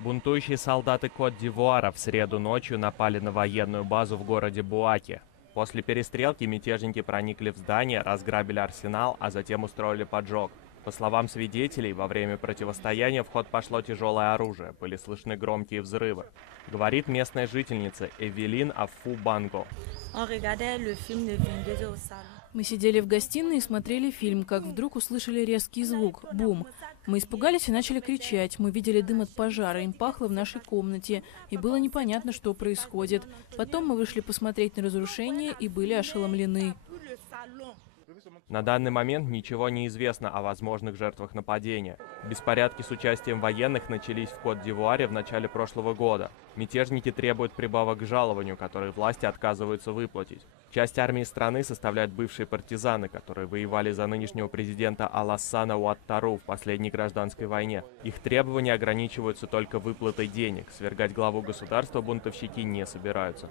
Бунтующие солдаты Кот-д'Ивуара в среду ночью напали на военную базу в городе Буаке. После перестрелки мятежники проникли в здание, разграбили арсенал, а затем устроили поджог. По словам свидетелей, во время противостояния в ход пошло тяжелое оружие, были слышны громкие взрывы. Говорит местная жительница Эвелин Аффу-Банго. Мы сидели в гостиной и смотрели фильм, как вдруг услышали резкий звук — бум. Мы испугались и начали кричать. Мы видели дым от пожара, им пахло в нашей комнате, и было непонятно, что происходит. Потом мы вышли посмотреть на разрушение и были ошеломлены. На данный момент ничего не известно о возможных жертвах нападения. Беспорядки с участием военных начались в Кот-д'Ивуаре в начале прошлого года. Мятежники требуют прибавок к жалованию, которые власти отказываются выплатить. Часть армии страны составляют бывшие партизаны, которые воевали за нынешнего президента Алассана Уаттару в последней гражданской войне. Их требования ограничиваются только выплатой денег. Свергать главу государства бунтовщики не собираются.